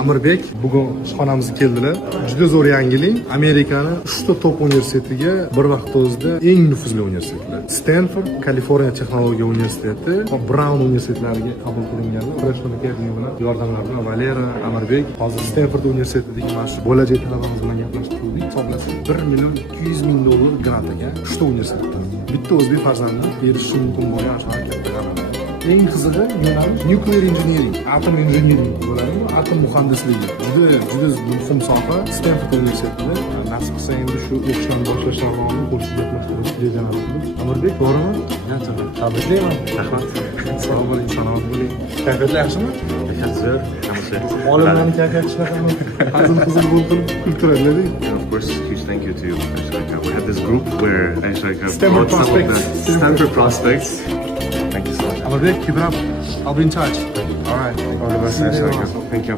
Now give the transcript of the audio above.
Amirbek bugun ishxonamizga keldilar. Juda zo'r yangilik. Amerikani 3 ta top universitetiga bir vaqtda o'zida eng nufuzli universitetlar. Stanford, Kaliforniya texnologiya universiteti, Brown universitetlariga qabul qilinganlar. Freshman Academy bilan yordamlar bilan Valera, Amirbek hozir Stanford universitetidagi mana shu bo'lajak talabamiz bilan gaplashib turdik. Hisoblasak 1 million 200 ming dollar grantiga 3 ta universitetdan bitta o'zbek farzandini berishi mumkin bo'lgan shu katta g'alaba. Eng qizig'i yo'nalish nuclear engineering, atom engineering bo'ladi, atom muhandisligi. Juda muhim soha. Stanford universitetida nasib qilsa endi shu o'qishdan boshlashdan oldin qo'shib gaplashtirib rejalashtirdik. Amirbek, to'g'rimi? Ha, to'g'ri. Tabriklayman. Rahmat. Sog' bo'ling, salomat bo'ling. Kayfiyatlar yaxshimi? Kayfiyat zo'r, hammasi. Olimlarni kayfiyati shunaqa hazil-huzul bo'lib turib kultiradilar. And of course, huge thank you to you. We have this group where Stanford brought some of prospects. the Stanford prospects. Thank you so much. Amirbek, keep it up. I'll be in touch. All right. All the best. See you later. Thank you.